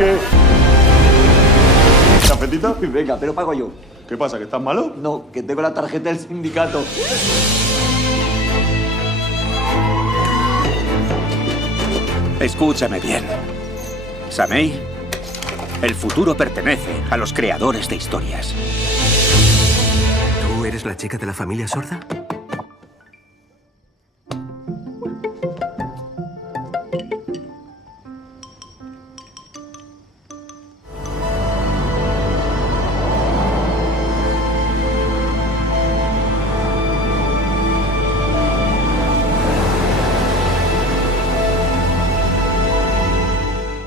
qué? ¿Cafetito? Venga, pero pago yo. ¿Qué pasa, que estás malo? No, que tengo la tarjeta del sindicato. Escúchame bien. Samei, el futuro pertenece a los creadores de historias. ¿Tú eres la chica de la familia sorda?